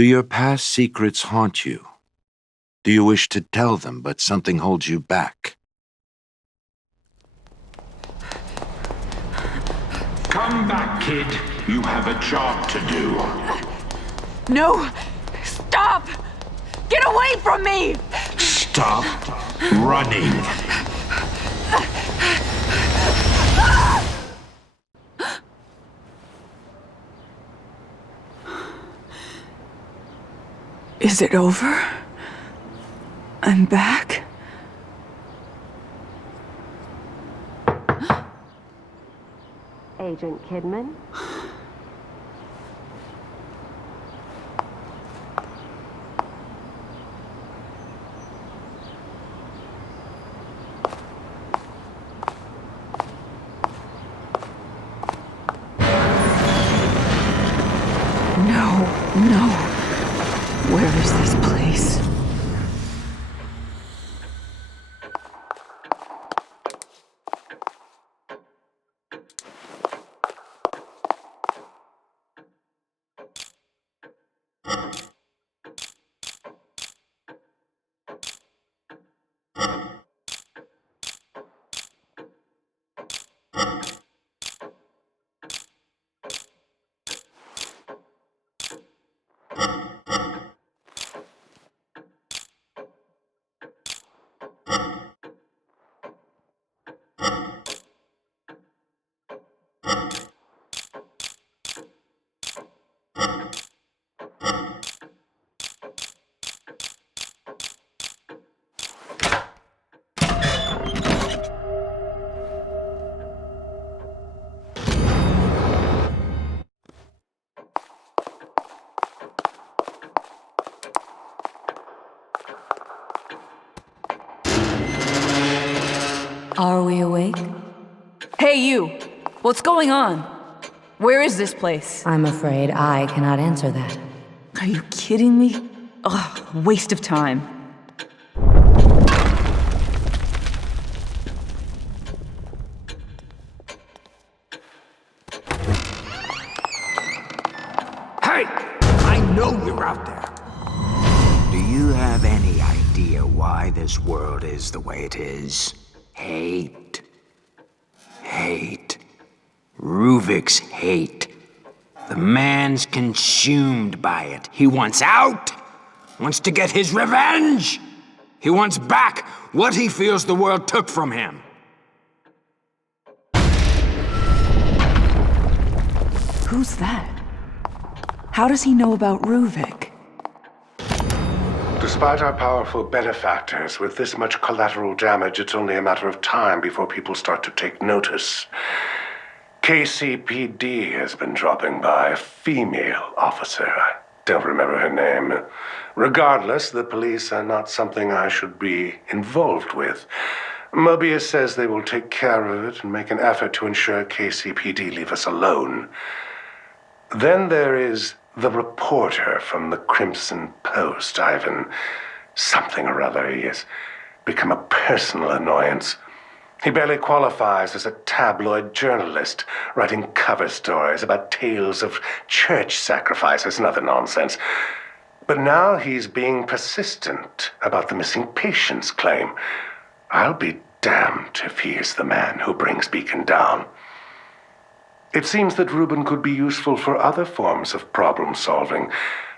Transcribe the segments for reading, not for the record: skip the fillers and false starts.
Do your past secrets haunt you? Do you wish to tell them, but something holds you back? Come back, kid. You have a job to do. No! Stop! Get away from me! Stop running. Is it over? I'm back? Agent Kidman? No. Where is this place? Are we awake? Hey, you! What's going on? Where is this place? I'm afraid I cannot answer that. Are you kidding me? Ugh, waste of time. Hey! I know you're out there. Do you have any idea why this world is the way it is? Hate. Hate. Ruvik's hate. The man's consumed by it. He wants out. Wants to get his revenge. He wants back what he feels the world took from him. Who's that? How does he know about Ruvik? Despite our powerful benefactors, with this much collateral damage, it's only a matter of time before people start to take notice. KCPD has been dropping by, a female officer. I don't remember her name. Regardless, the police are not something I should be involved with. Mobius says they will take care of it and make an effort to ensure KCPD leave us alone. Then there is the reporter from the Crimson Post, Ivan. Something or other. He has become a personal annoyance. He barely qualifies as a tabloid journalist, writing cover stories about tales of church sacrifices and other nonsense. But now he's being persistent about the missing patients claim. I'll be damned if he is the man who brings Beacon down. It seems that Reuben could be useful for other forms of problem solving.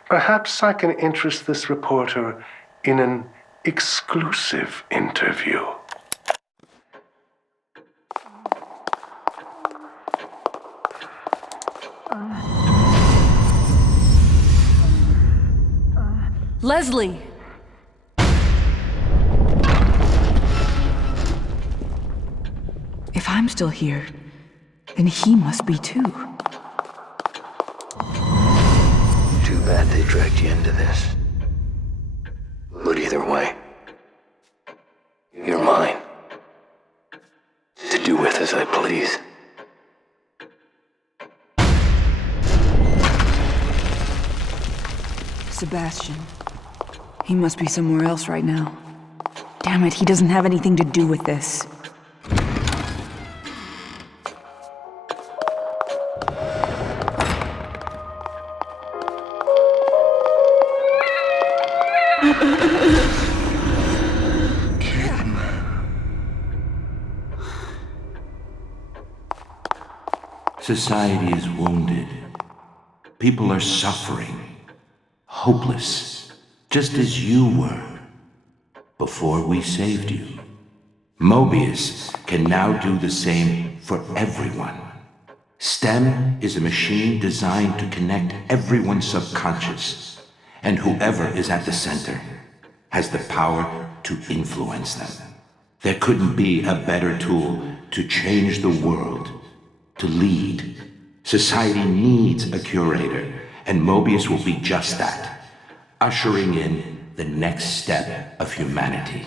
Perhaps I can interest this reporter in an exclusive interview. Leslie! If I'm still here, then he must be too. Too bad they dragged you into this. But either way, you're mine. To do with as I please. Sebastian. He must be somewhere else right now. Damn it, he doesn't have anything to do with this. Society is wounded. People are suffering. Hopeless. Just as you were. Before we saved you. Mobius can now do the same for everyone. STEM is a machine designed to connect everyone's subconscious, and whoever is at the center has the power to influence them. There couldn't be a better tool to change the world, to lead. Society needs a curator, and Mobius will be just that, ushering in the next step of humanity.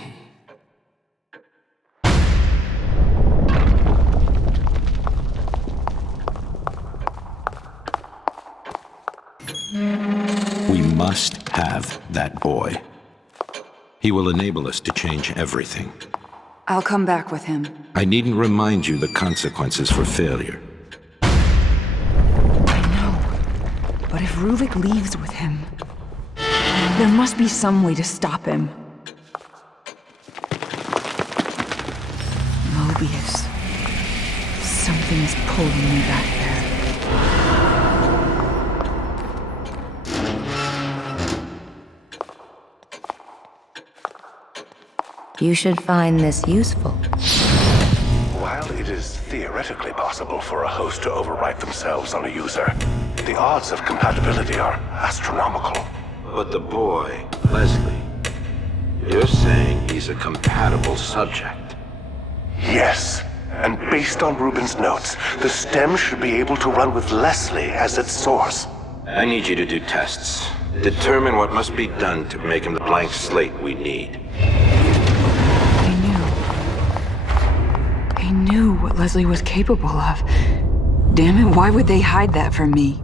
We must have that boy. He will enable us to change everything. I'll come back with him. I needn't remind you the consequences for failure. I know. But if Ruvik leaves with him, there must be some way to stop him. Mobius. Something's pulling me back there. You should find this useful. While it is theoretically possible for a host to overwrite themselves on a user, the odds of compatibility are astronomical. But the boy, Leslie, you're saying he's a compatible subject. Yes, and based on Rubin's notes, the STEM should be able to run with Leslie as its source. I need you to do tests. Determine what must be done to make him the blank slate we need. I knew what Leslie was capable of. Damn it, why would they hide that from me?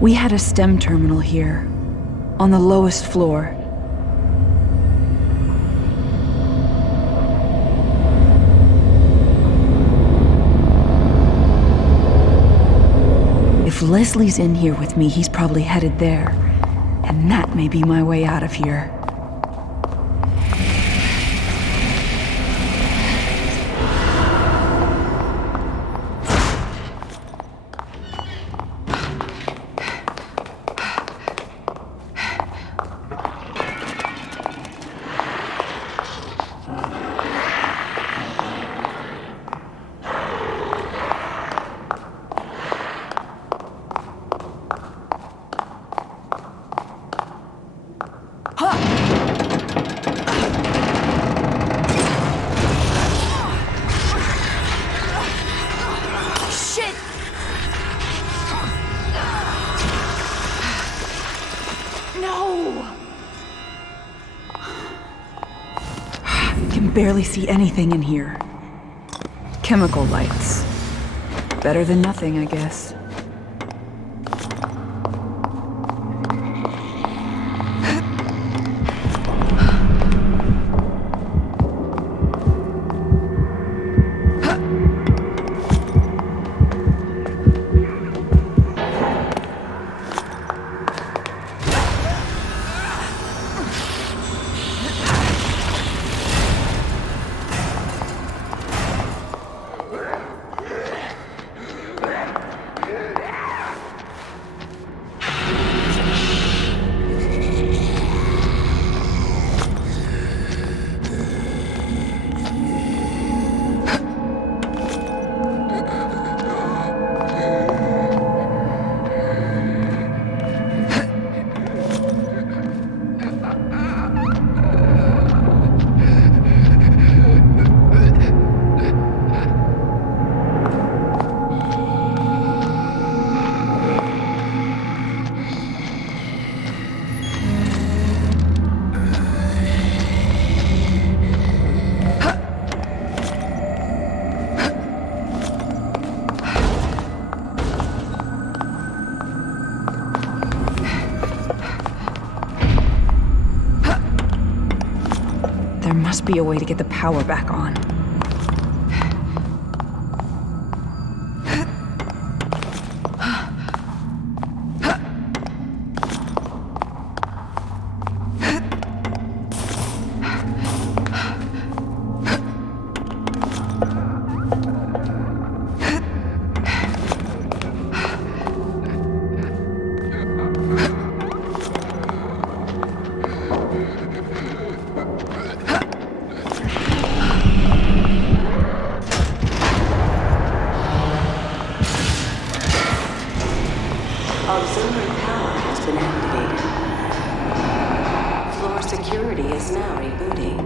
We had a STEM terminal here, on the lowest floor. If Leslie's in here with me, he's probably headed there. And that may be my way out of here. Barely see anything in here. Chemical lights. Better than nothing, I guess. There must be a way to get the power back on. Auxiliary power has been activated. Floor security is now rebooting.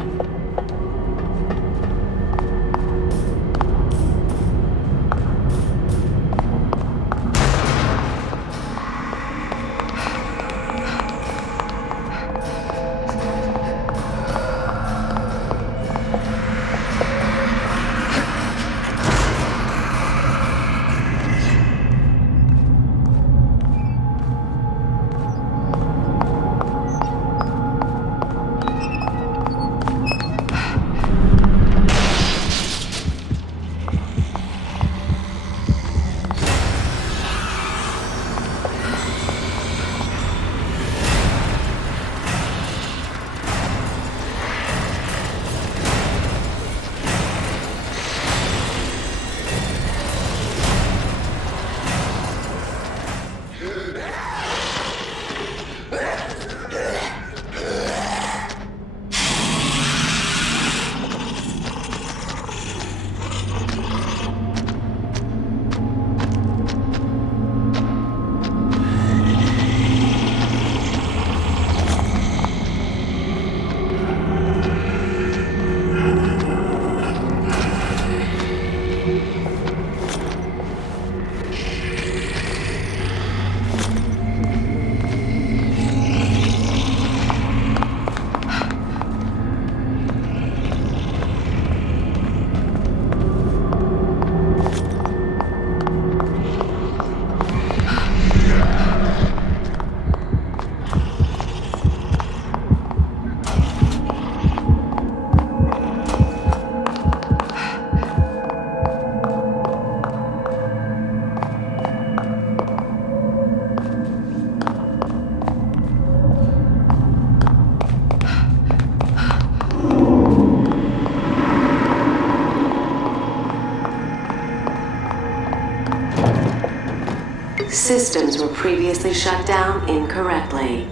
Systems were previously shut down incorrectly.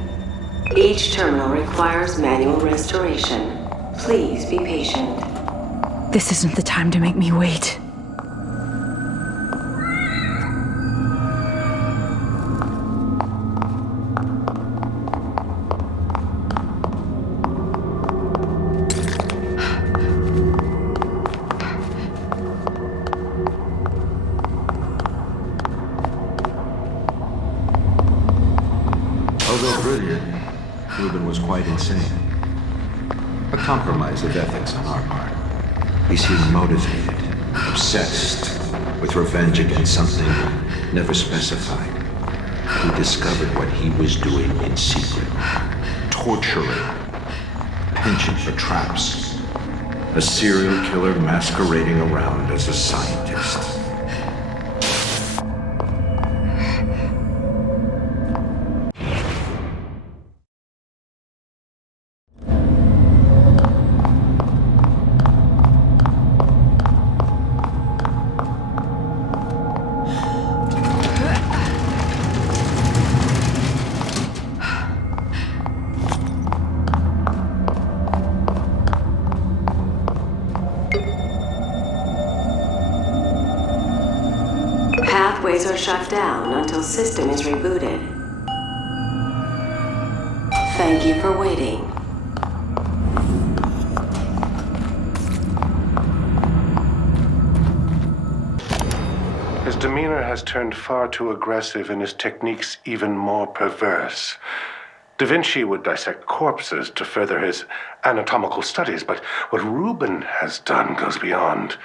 Each terminal requires manual restoration. Please be patient. This isn't the time to make me wait. Although brilliant, Reuben was quite insane. A compromise of ethics on our part. He seemed motivated, obsessed, with revenge against something never specified. We discovered what he was doing in secret. Torturing. Penchant for traps. A serial killer masquerading around as a scientist. Pathways are shut down until system is rebooted. Thank you for waiting. His demeanor has turned far too aggressive and his techniques even more perverse. Da Vinci would dissect corpses to further his anatomical studies, but what Reuben has done goes beyond.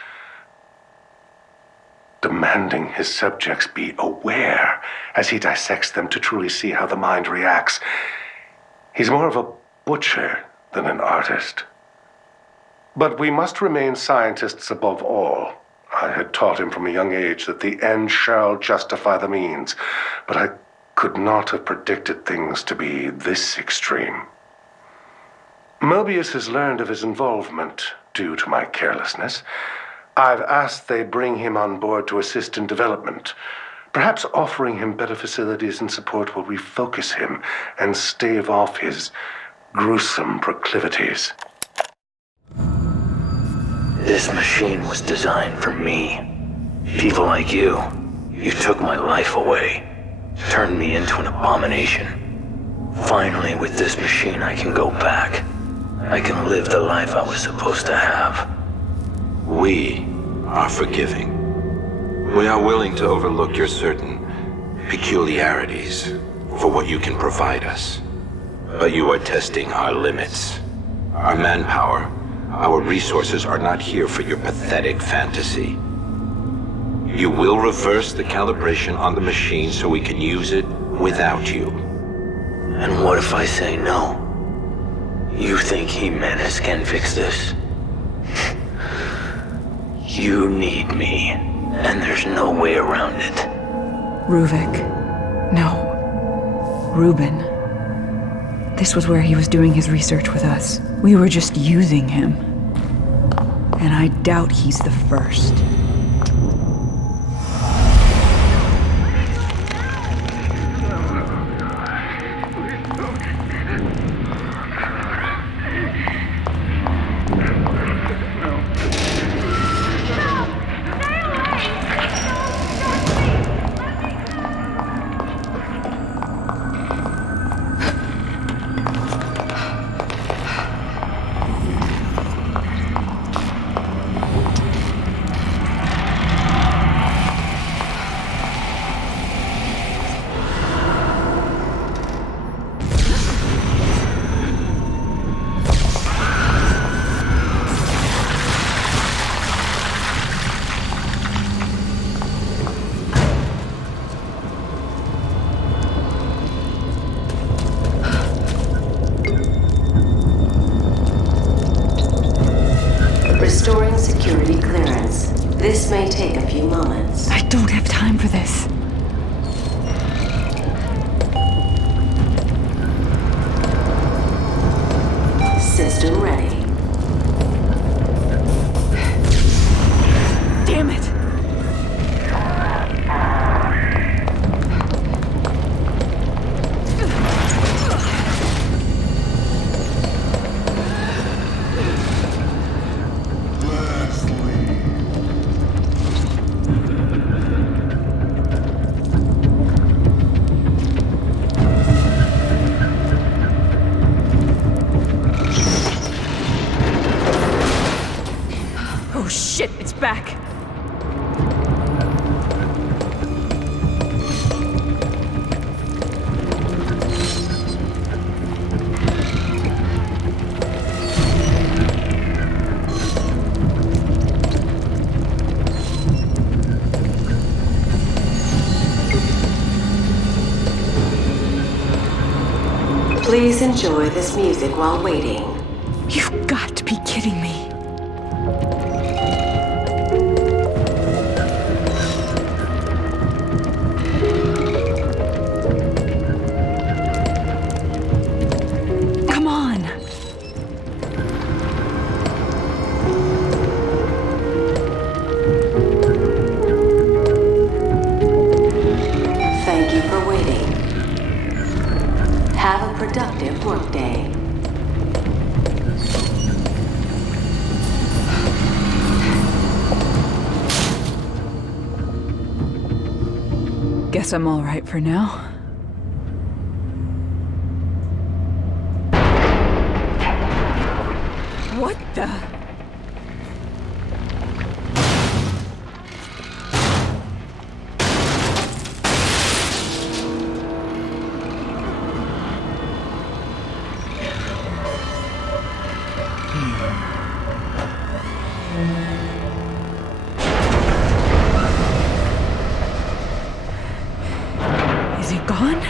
Demanding his subjects be aware as he dissects them to truly see how the mind reacts. He's more of a butcher than an artist. But we must remain scientists above all. I had taught him from a young age that the end shall justify the means, but I could not have predicted things to be this extreme. Mobius has learned of his involvement due to my carelessness. I've asked they bring him on board to assist in development. Perhaps offering him better facilities and support will refocus him and stave off his gruesome proclivities. This machine was designed for me. People like you. You took my life away. Turned me into an abomination. Finally, with this machine, I can go back. I can live the life I was supposed to have. We are forgiving. We are willing to overlook your certain peculiarities for what you can provide us. But you are testing our limits. Our manpower, our resources are not here for your pathetic fantasy. You will reverse the calibration on the machine so we can use it without you. And what if I say no? You think Jimenez can fix this? You need me, and there's no way around it. Ruvik. No. Reuben. This was where he was doing his research with us. We were just using him. And I doubt he's the first. Restoring security clearance. This may take a few moments. I don't have time for this. System ready. Damn it! Oh shit, it's back! Please enjoy this music while waiting. You've got to be kidding me. Come on. Thank you for waiting. Have a productive workday. Guess I'm all right for now. What the? Is it gone?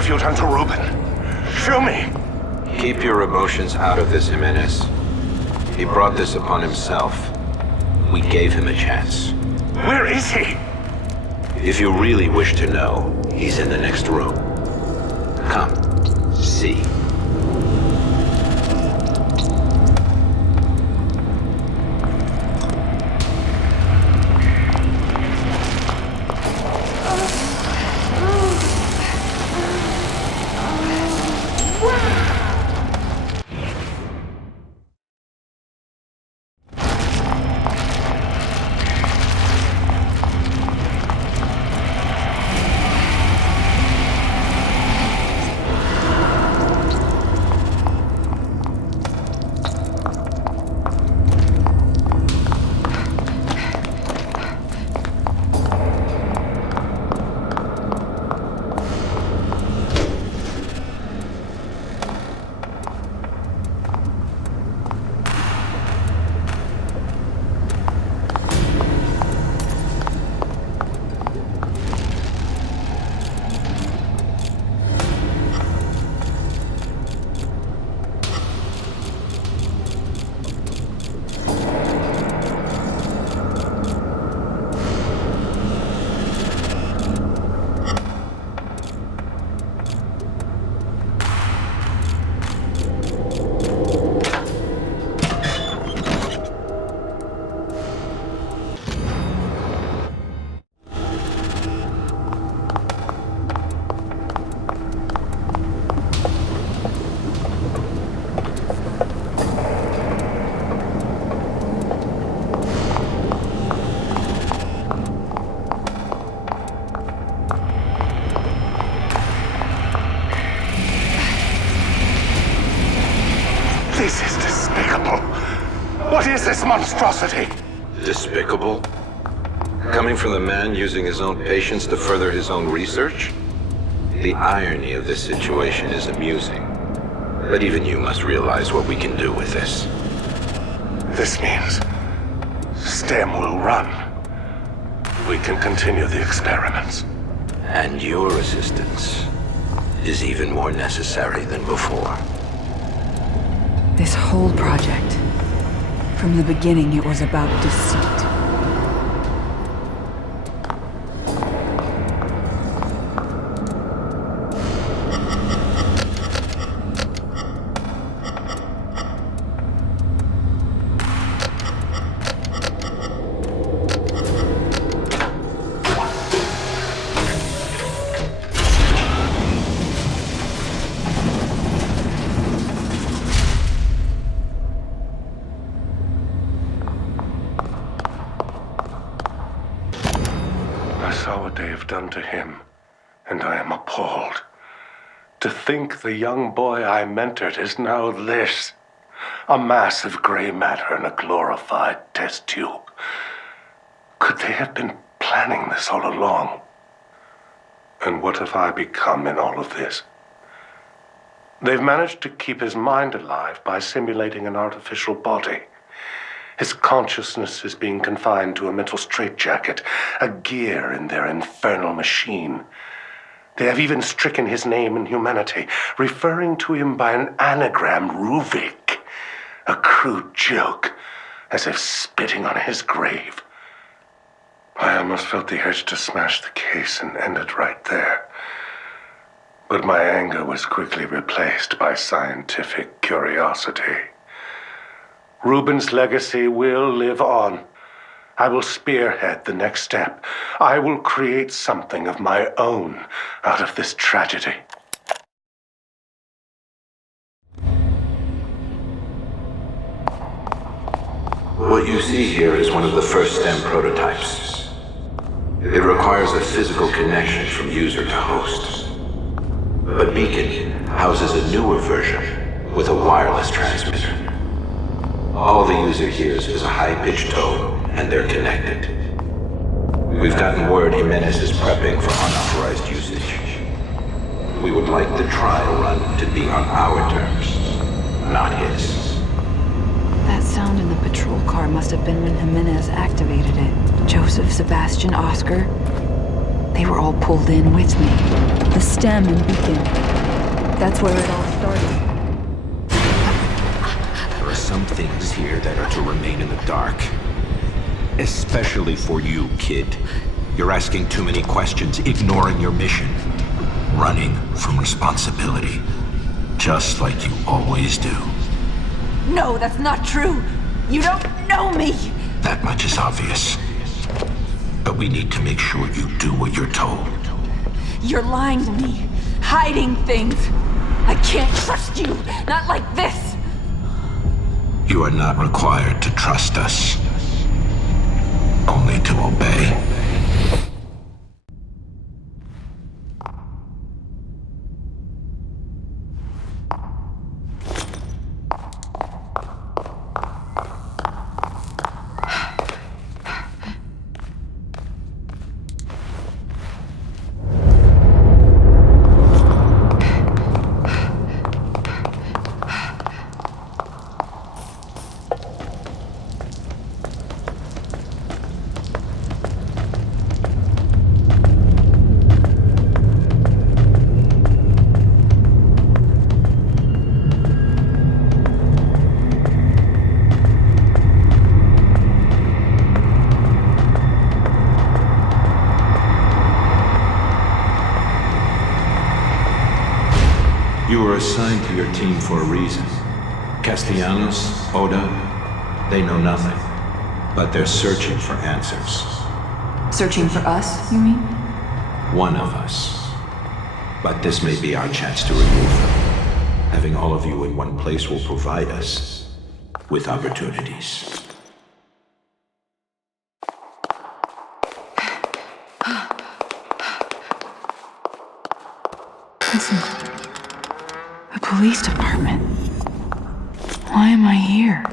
have you done to Reuben? Show me! Keep your emotions out of this, Jimenez. He brought this upon himself. We gave him a chance. Where is he? If you really wish to know, he's in the next room. Come, see. This is despicable. What is this monstrosity? Despicable? Coming from the man using his own patients to further his own research? The irony of this situation is amusing. But even you must realize what we can do with this. This means STEM will run. We can continue the experiments. And your assistance is even more necessary than before. This whole project, from the beginning, it was about deceit. I saw what they have done to him, and I am appalled. To think the young boy I mentored is now this. A mass of gray matter in a glorified test tube. Could they have been planning this all along? And what have I become in all of this? They've managed to keep his mind alive by simulating an artificial body. His consciousness is being confined to a mental straitjacket, a gear in their infernal machine. They have even stricken his name and humanity, referring to him by an anagram, Ruvik. A crude joke, as if spitting on his grave. I almost felt the urge to smash the case and end it right there. But my anger was quickly replaced by scientific curiosity. Reuben's legacy will live on. I will spearhead the next step. I will create something of my own out of this tragedy. What you see here is one of the first STEM prototypes. It requires a physical connection from user to host. But Beacon houses a newer version with a wireless transmitter. All the user hears is a high-pitched tone, and they're connected. We've gotten word Jimenez is prepping for unauthorized usage. We would like the trial run to be on our terms, not his. That sound in the patrol car must have been when Jimenez activated it. Joseph, Sebastian, Oscar. They were all pulled in with me. The stem and beacon. That's where it all started. There are some things here that are to remain in the dark. Especially for you, kid. You're asking too many questions, ignoring your mission. Running from responsibility. Just like you always do. No, that's not true. You don't know me. That much is obvious. But we need to make sure you do what you're told. You're lying to me, hiding things. I can't trust you, not like this. You are not required to trust us. Only to obey. You were assigned to your team for a reason. Castellanos, Oda, they know nothing. But they're searching for answers. Searching for us, you mean? One of us. But this may be our chance to remove them. Having all of you in one place will provide us with opportunities. Listen. The police department. Why am I here?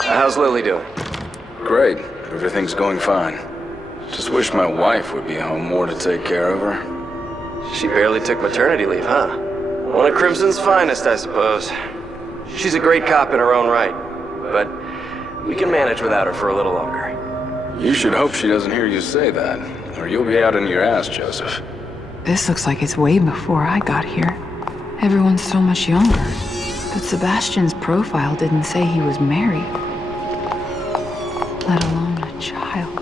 How's Lily doing? Great. Everything's going fine. Just wish my wife would be home more to take care of her. She barely took maternity leave, huh? One of Crimson's finest, I suppose. She's a great cop in her own right, but we can manage without her for a little longer. You should hope she doesn't hear you say that, or you'll be out in your ass, Joseph. This looks like it's way before I got here. Everyone's so much younger. But Sebastian's profile didn't say he was married. Let alone a child.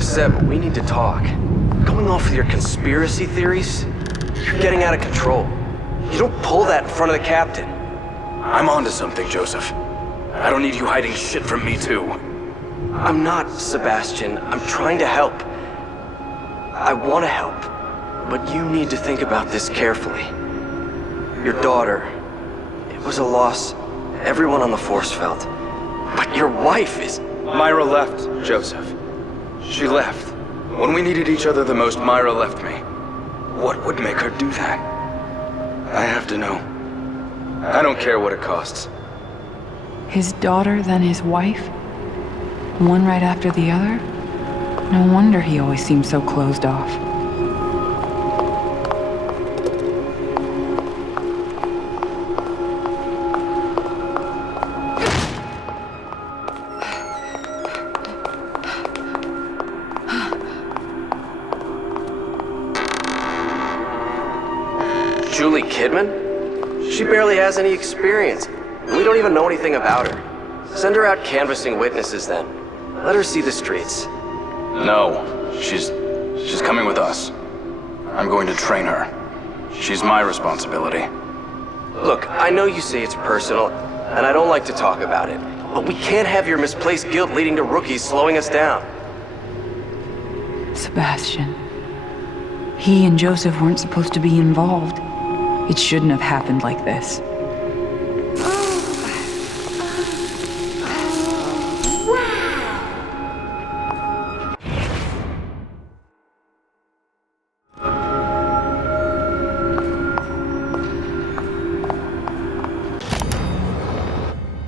Seb, we need to talk. Going off with your conspiracy theories? You're getting out of control. You don't pull that in front of the captain. I'm onto something, Joseph. I don't need you hiding shit from me, too. I'm not, Sebastian. I'm trying to help. I want to help. But you need to think about this carefully. Your daughter, it was a loss everyone on the force felt. But your wife is... Myra left, Joseph. She left. When we needed each other the most, Myra left me. What would make her do that? I have to know. I don't care what it costs. His daughter, then his wife? One right after the other? No wonder he always seemed so closed off. Juli Kidman? She barely has any experience. We don't even know anything about her. Send her out canvassing witnesses then. Let her see the streets. No, she's coming with us. I'm going to train her. She's my responsibility. Look, I know you say it's personal, and I don't like to talk about it, but we can't have your misplaced guilt leading to rookies slowing us down. Sebastian. He and Joseph weren't supposed to be involved. It shouldn't have happened like this.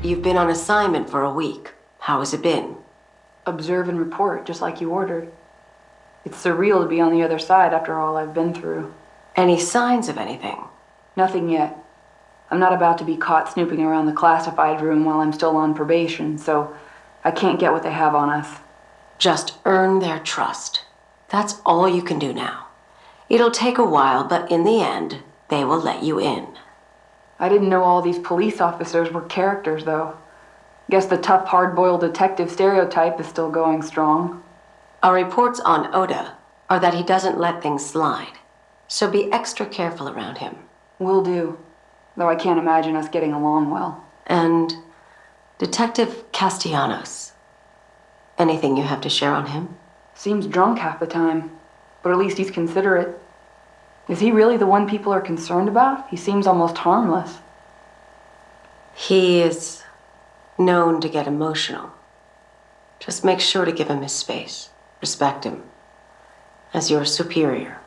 You've been on assignment for a week. How has it been? Observe and report, just like you ordered. It's surreal to be on the other side after all I've been through. Any signs of anything? Nothing yet. I'm not about to be caught snooping around the classified room while I'm still on probation, so I can't get what they have on us. Just earn their trust. That's all you can do now. It'll take a while, but in the end, they will let you in. I didn't know all these police officers were characters, though. Guess the tough, hard-boiled detective stereotype is still going strong. Our reports on Oda are that he doesn't let things slide, so be extra careful around him. Will do, though I can't imagine us getting along well. And Detective Castellanos. Anything you have to share on him? Seems drunk half the time, but at least he's considerate. Is he really the one people are concerned about? He seems almost harmless. He is known to get emotional. Just make sure to give him his space. Respect him. As your superior.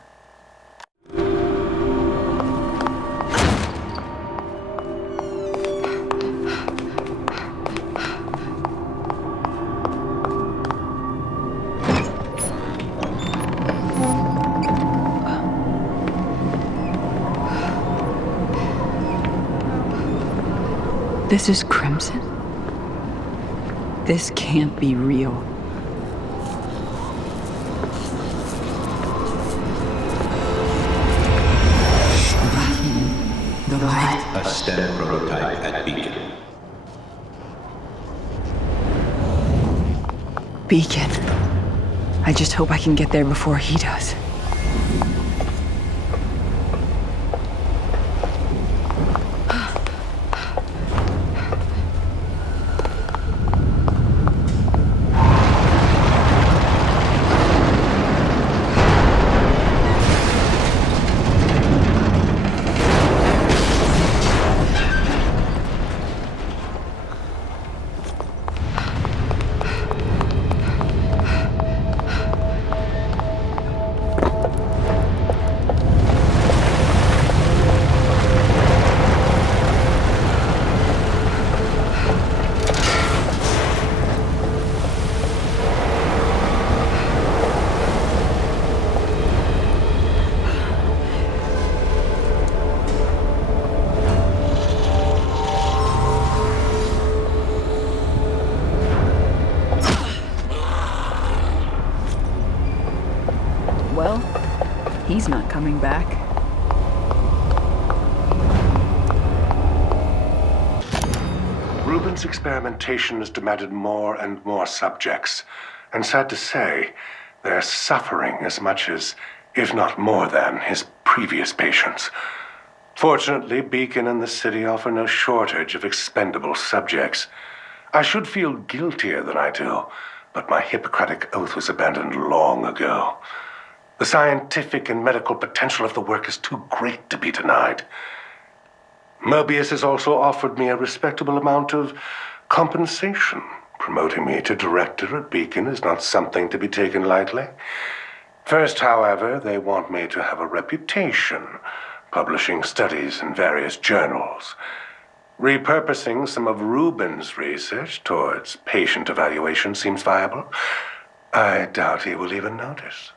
This is Crimson? This can't be real. The light. A STEM prototype at Beacon. Beacon. I just hope I can get there before he does. Well, he's not coming back. Rubin's experimentation has demanded more and more subjects, and sad to say, they're suffering as much as, if not more than, his previous patients. Fortunately, Beacon and the city offer no shortage of expendable subjects. I should feel guiltier than I do, but my Hippocratic oath was abandoned long ago. The scientific and medical potential of the work is too great to be denied. Mobius has also offered me a respectable amount of compensation. Promoting me to director at Beacon is not something to be taken lightly. First, however, they want me to have a reputation, publishing studies in various journals. Repurposing some of Rubin's research towards patient evaluation seems viable. I doubt he will even notice.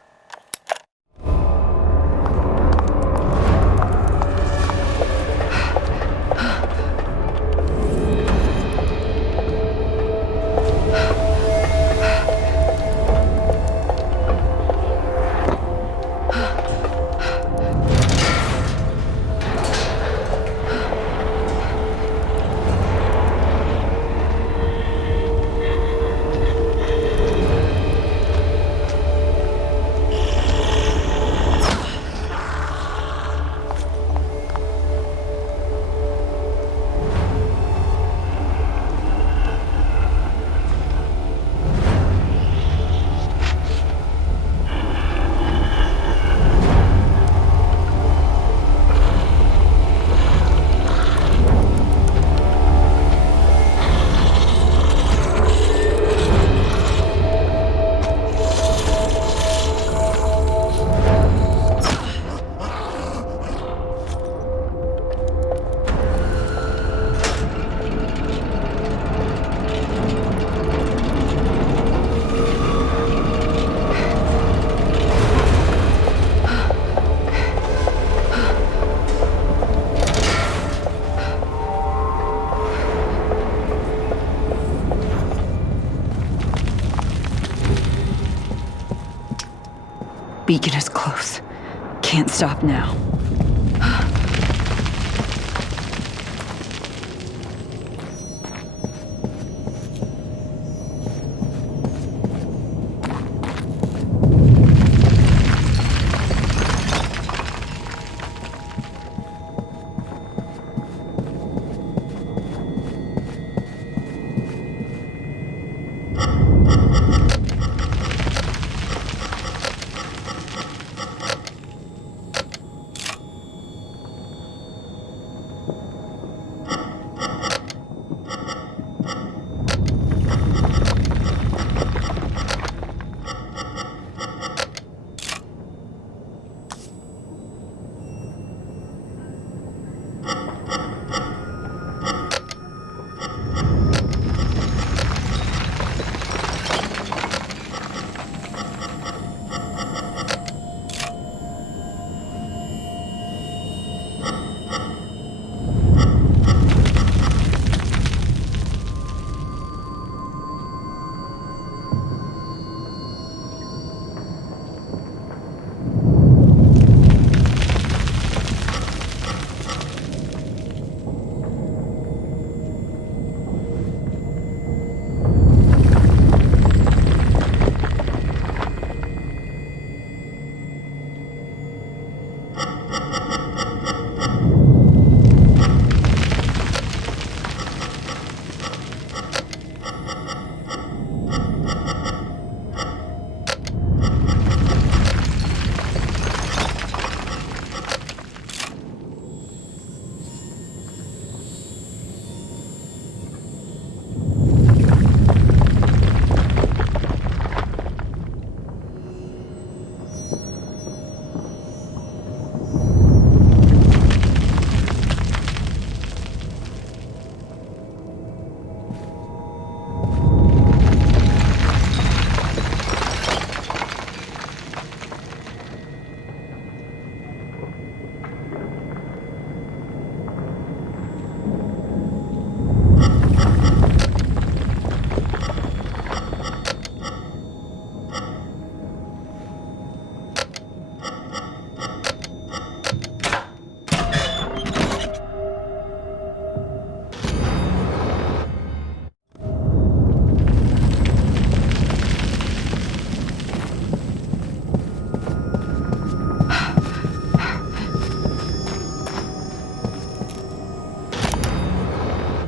Beacon is close. Can't stop now.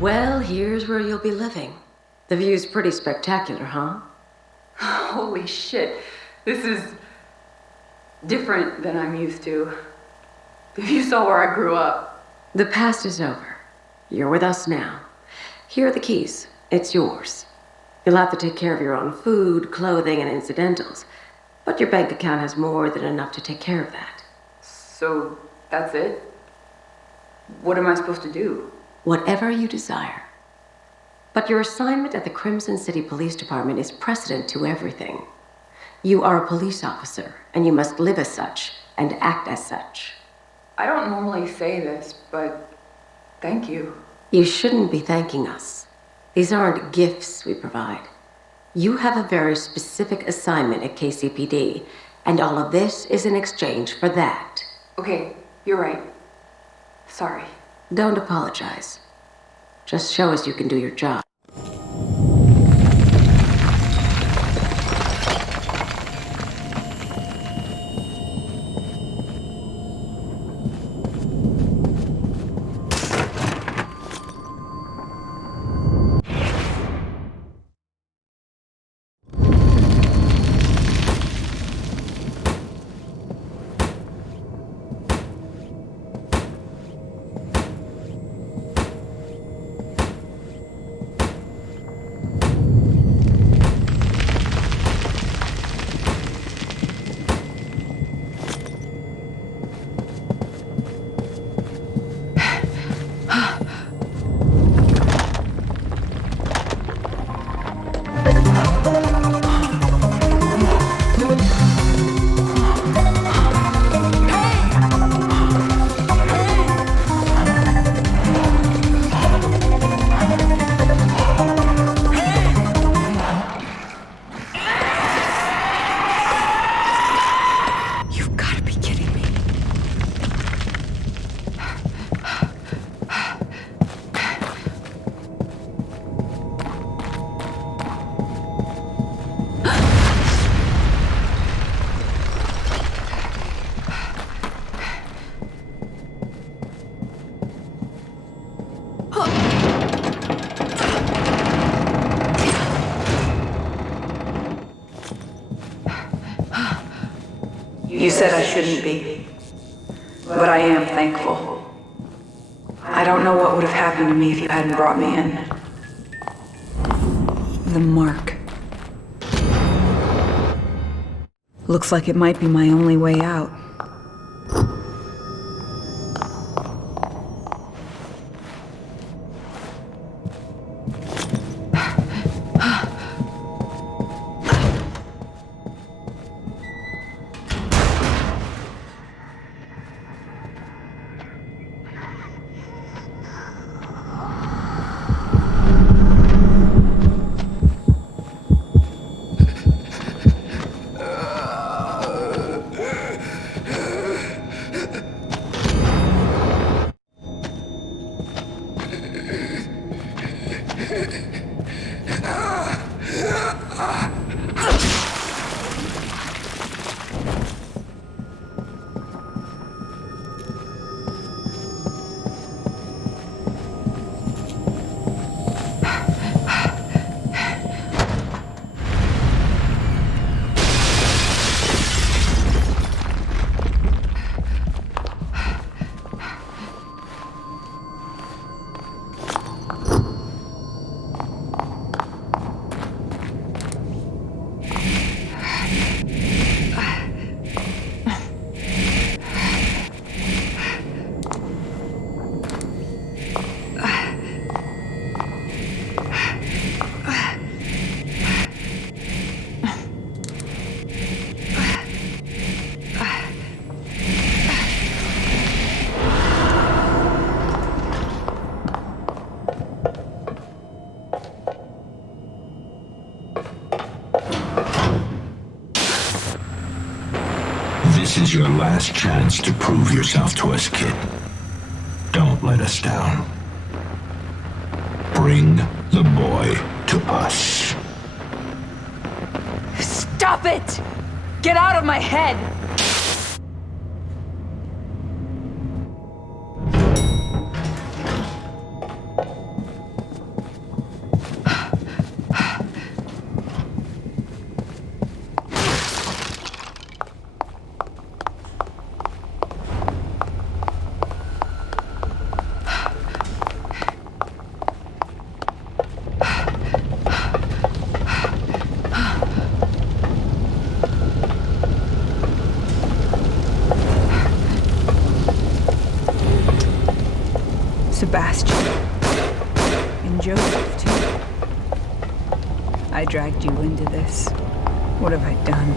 Well, here's where you'll be living. The view's pretty spectacular, huh? Holy shit. This is different than I'm used to. If you saw where I grew up. The past is over. You're with us now. Here are the keys. It's yours. You'll have to take care of your own food, clothing, and incidentals. But your bank account has more than enough to take care of that. So, that's it? What am I supposed to do? Whatever you desire. But your assignment at the Crimson City Police Department is precedent to everything. You are a police officer, and you must live as such, and act as such. I don't normally say this, but thank you. You shouldn't be thanking us. These aren't gifts we provide. You have a very specific assignment at KCPD, and all of this is in exchange for that. Okay, you're right. Sorry. Don't apologize. Just show us you can do your job. You said I shouldn't be, but I am thankful. I don't know what would have happened to me if you hadn't brought me in. The mark. Looks like it might be my only way out. This is your last chance to prove yourself to us, kid. Don't let us down. Bring the boy to us. Stop it! Get out of my head! Sebastian. And Joseph, too. I dragged you into this. What have I done?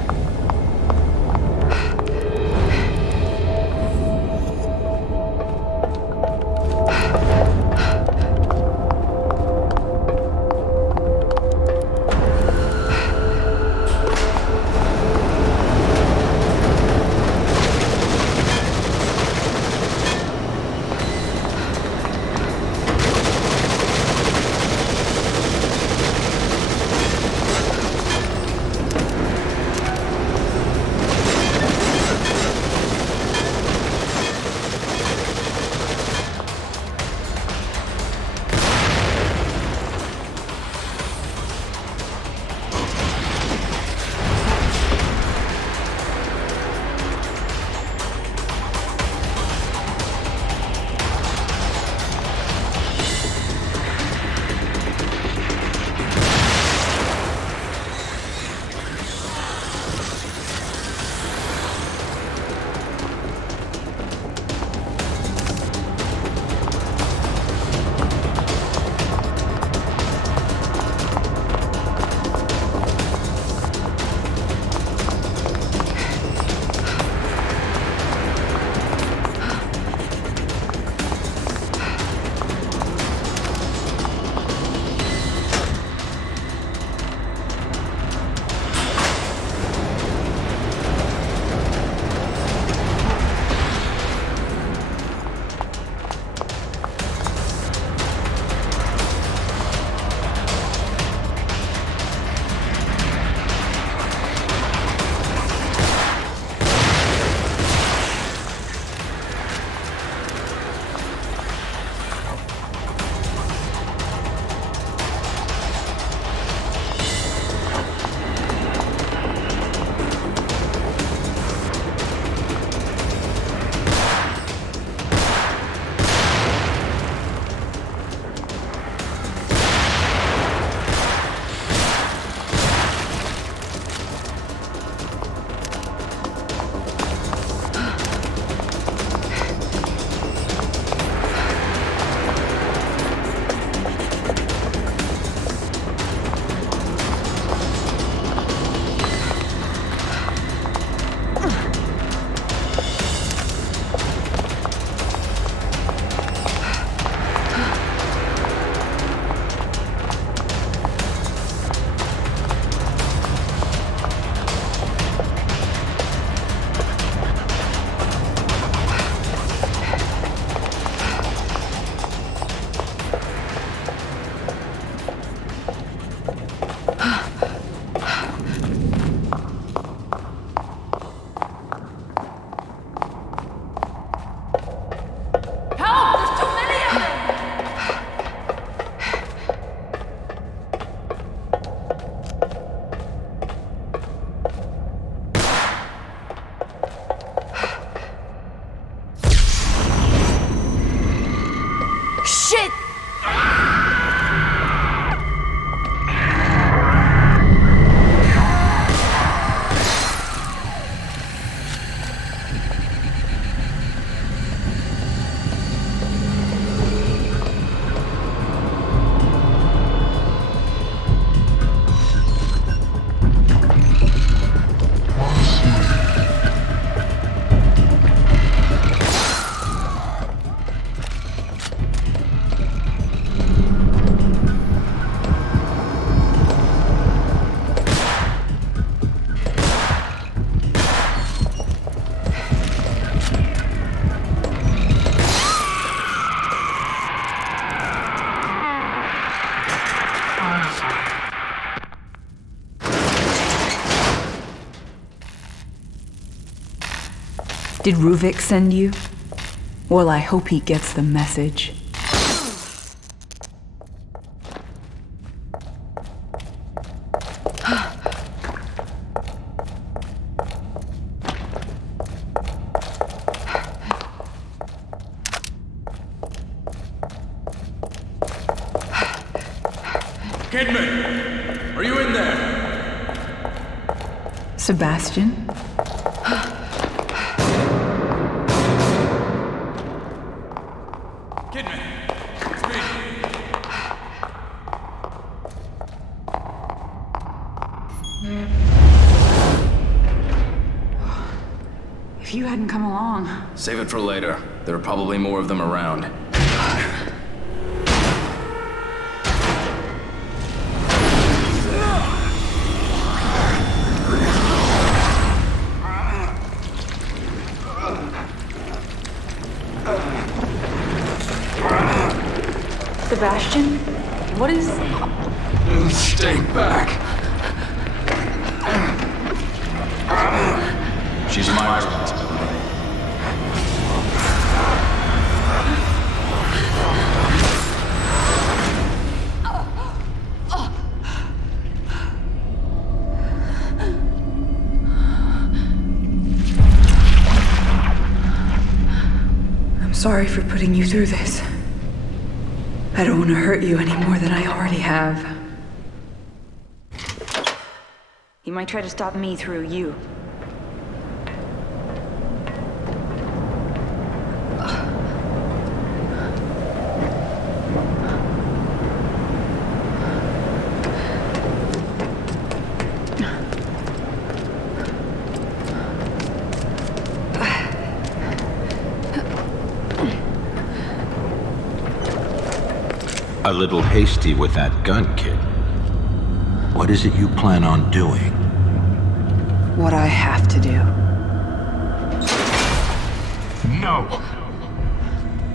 Did Ruvik send you? Well, I hope he gets the message. Kidman! Are you in there? Sebastian? Kidman! you hadn't come along. Save it for later. There are probably more of them around. Sebastian? What is... Stay back. She's my responsibility. I'm sorry for putting you through this. I don't want to hurt you any more than I already have. You might try to stop me through you. A little hasty with that gun, kid. What is it you plan on doing? What I have to do. No.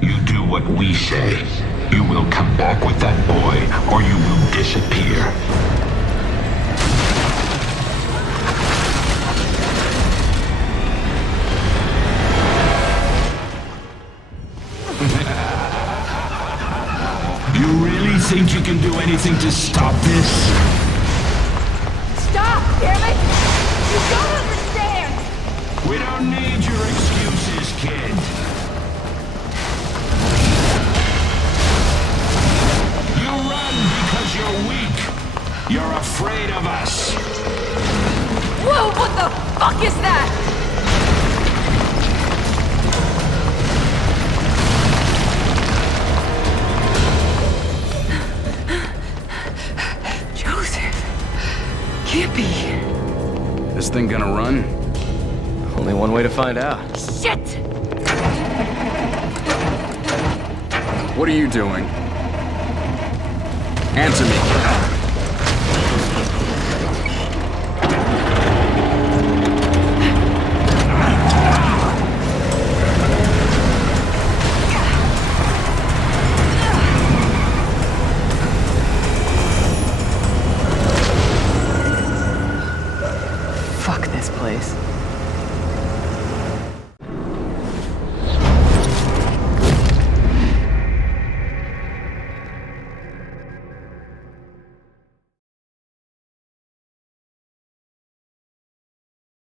You do what we say. You will come back with that boy, or you will disappear. You really think you can do anything to stop this? Stop, damn it! You don't understand! We don't need your excuses, kid. You run because you're weak. You're afraid of us. Whoa, what the fuck is that? Can't be. This thing gonna run? Only one way to find out. Shit! What are you doing? Answer me.